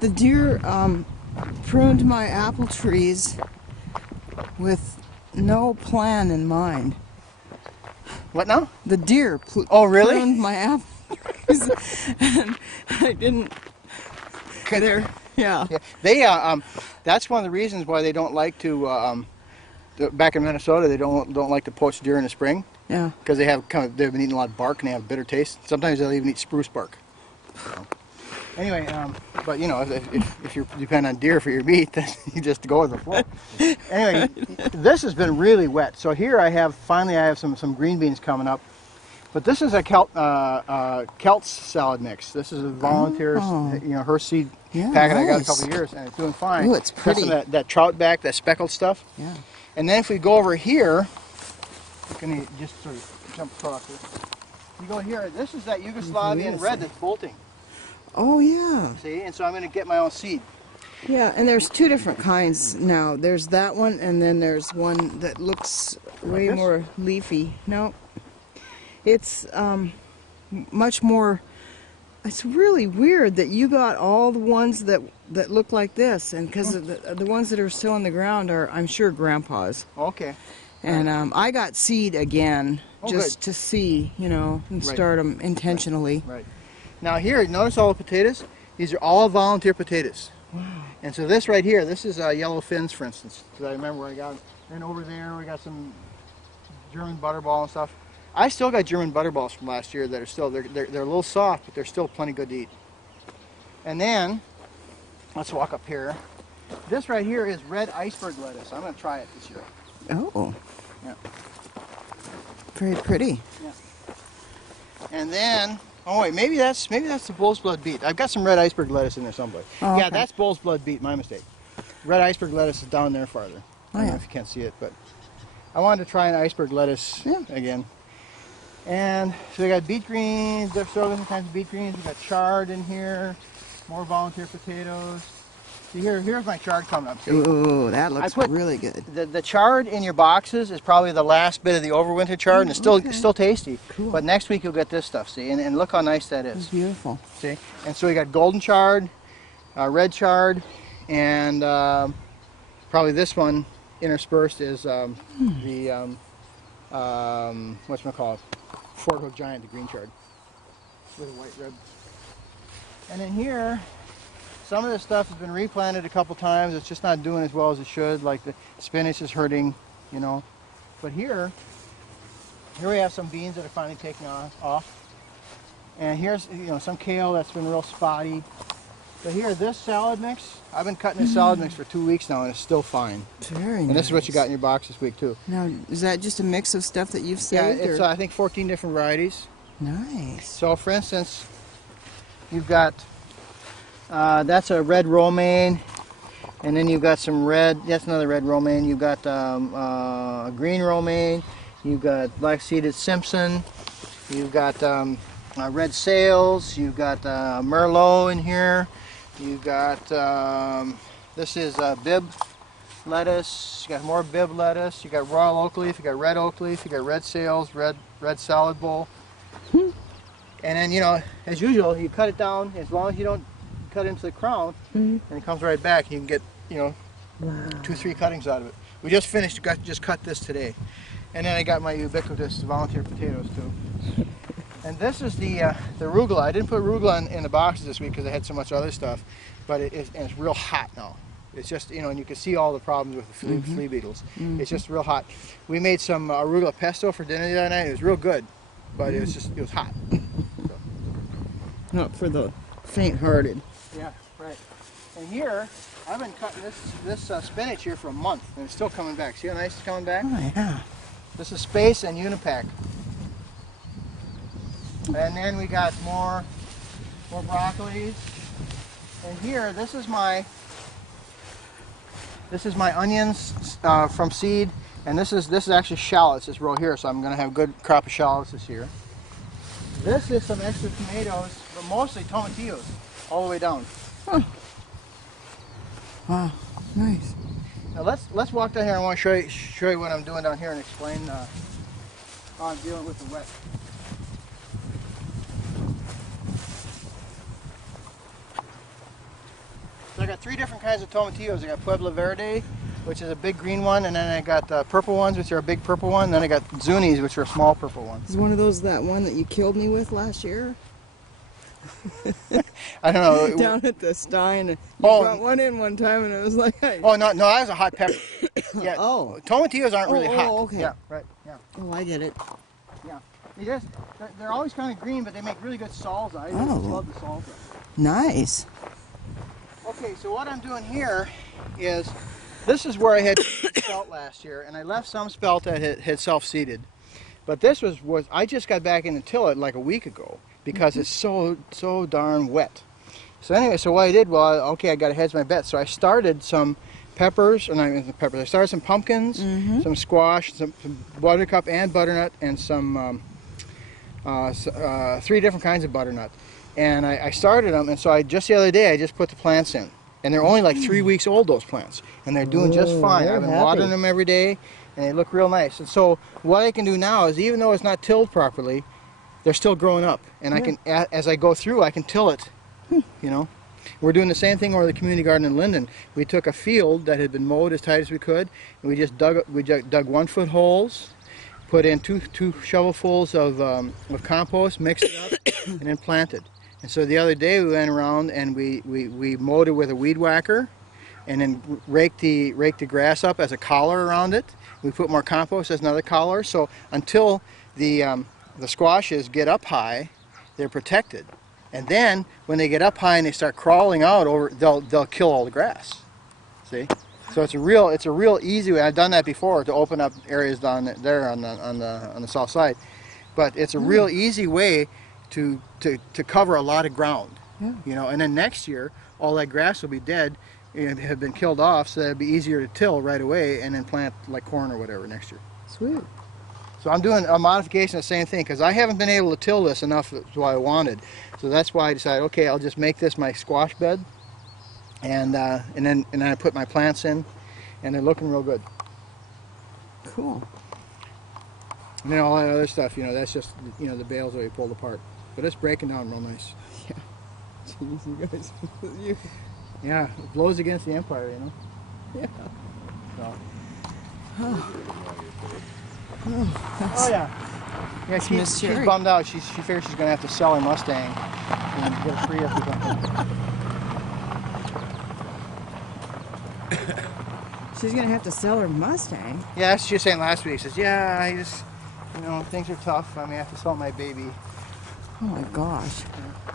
The deer pruned my apple trees with no plan in mind. What now? The deer really? pruned my apple trees, and I didn't. Yeah. They that's one of the reasons why they don't like to back in Minnesota they don't like to poach deer in the spring. Yeah. Because they've been eating a lot of bark and they have a bitter taste. Sometimes they'll even eat spruce bark. So, anyway, but you know, if you depend on deer for your meat, then you just go with the flow. Anyway, this has been really wet. So here I have some green beans coming up. But this is a Celts salad mix. This is a volunteer, her seed packet I got a couple of years, and it's doing fine. Ooh, it's pretty. Got some that trout back, that speckled stuff. Yeah. And then if we go over here, I'm going to just sort of jump across here. You go here, this is that Yugoslavian red that's bolting. Oh, yeah. See, and so I'm going to get my own seed. Yeah, and there's two different kinds now. There's that one, and then there's one that looks way more leafy. No, it's much more. It's really weird that you got all the ones that look like this, and because the ones that are still on the ground are, I'm sure, Grandpa's. Okay. And I got seed again just to see, and start them intentionally. Right. Now here, notice all the potatoes? These are all volunteer potatoes. Wow. And so this right here, this is yellow fins, for instance, because I remember where I got them. And over there we got some German butterball and stuff. I still got German butterballs from last year that are still, they're a little soft, but they're still plenty good to eat. And then, let's walk up here. This right here is red iceberg lettuce. I'm going to try it this year. Oh. Yeah. Very pretty. Yeah. And then, oh wait, maybe that's the bull's blood beet. I've got some red iceberg lettuce in there someplace. Oh, yeah, okay. that's bull's blood beet, my mistake. Red iceberg lettuce is down there farther. I don't know if you can't see it, but I wanted to try an iceberg lettuce again. And so we got beet greens, there's different kinds of beet greens. We got chard in here, more volunteer potatoes. See here's my chard coming up. See? Ooh, that looks really good. The chard in your boxes is probably the last bit of the overwinter chard, and it's still tasty. Cool. But next week you'll get this stuff, see, and look how nice that is. It's beautiful. See, and so we got golden chard, red chard, and probably this one interspersed is the whatchamacallit, Fort Hook Giant, the green chard with a white rib. And in here, some of this stuff has been replanted a couple times. It's just not doing as well as it should. Like the spinach is hurting, But here we have some beans that are finally taking off. And here's some kale that's been real spotty. But here, this salad mix, I've been cutting this salad mix for 2 weeks now, and it's still fine. Very nice. And this is what you got in your box this week too. Now, is that just a mix of stuff that you've saved? Yeah, it's I think 14 different varieties. Nice. So, for instance, you've got that's a red romaine, and then you've got some red. That's another red romaine. You've got a green romaine. You've got black-seeded Simpson. You've got red sales. You've got Merlot in here. You've got this is Bib lettuce. You got more Bib lettuce. You got royal oak leaf. You got red oak leaf. You got red sales. Red salad bowl. And then as usual, you cut it down as long as you don't cut into the crown, and it comes right back. You can get 2-3 cuttings out of it. We just finished. Just cut this today, and then I got my ubiquitous volunteer potatoes too. And this is the arugula. I didn't put arugula in the boxes this week because I had so much other stuff, but it's real hot now. It's just and you can see all the problems with the flea beetles. It's just real hot. We made some arugula pesto for dinner the other night. It was real good, but it was hot. So. Not for the faint-hearted. Yeah, right. And here, I've been cutting this spinach here for a month, and it's still coming back. See how nice it's coming back? Oh, yeah. This is Space and Unipack. And then we got more broccolis. And here, this is my onions from seed, and this is actually shallots. This row here, so I'm going to have a good crop of shallots this year. This is some extra tomatoes, but mostly tomatillos, all the way down. Huh. Wow, nice. Now let's walk down here. I want to show you what I'm doing down here and explain on dealing with the wet. So I got 3 different kinds of tomatillos. I got Pueblo Verde, which is a big green one, and then I got purple ones, which are a big purple one, and then I got Zunis, which are small purple ones. Is one of those that one that you killed me with last year? I don't know. Down at the Stein. You brought one in one time and it was like... Oh, no, that was a hot pepper. Yeah. Oh. Tomatillos aren't really hot. Oh, okay. Yeah, right, yeah. Oh, I get it. Yeah. They're always kind of green, but they make really good salsa. I just love the salsa. Nice. Okay, so what I'm doing here is, this is where I had spelt last year, and I left some spelt that had self-seeded. But this was I just got back in to till it like a week ago because it's so darn wet. So anyway, so what I did, well, okay, I got to hedge my bet. So I started some peppers, or not even peppers, I started some pumpkins, some squash, some buttercup and butternut, and some 3 different kinds of butternut. And I started them, and so just the other day I just put the plants in. And they're only like 3 weeks old, those plants. And they're doing just fine. I've been watering them every day, and they look real nice. And so what I can do now is, even though it's not tilled properly, they're still growing up. And I can, as I go through, I can till it, you know. We're doing the same thing over the community garden in Linden. We took a field that had been mowed as tight as we could, and we just dug 1-foot holes, put in two shovelfuls of compost, mixed it up, and then planted. And so the other day we went around and we mowed it with a weed whacker, and then raked the grass up as a collar around it. We put more compost as another collar. So until the squashes get up high, they're protected. And then when they get up high and they start crawling out over, they'll kill all the grass. See? So it's a real easy way. I've done that before to open up areas down there on the south side. But it's a real easy way to cover a lot of ground, you know. And then next year, all that grass will be dead, have been killed off, so it'll be easier to till right away, and then plant like corn or whatever next year. Sweet. So I'm doing a modification of the same thing because I haven't been able to till this enough to what I wanted. So that's why I decided, okay, I'll just make this my squash bed, and then I put my plants in, and they're looking real good. Cool. And then all that other stuff, you know, that's just, you know, the bales that we pulled apart. But it's breaking down real nice. Yeah. Jeez, you guys. Yeah, it blows against the empire, you know. Yeah. So. Oh, yeah. Yeah, she's bummed out. She figures she's going to have to sell her Mustang and get it free up again. She's going to have to sell her Mustang? Yeah, that's what she was saying last week. She says, yeah, I just, you know, things are tough. I may have to sell my baby. Oh my gosh. Yeah.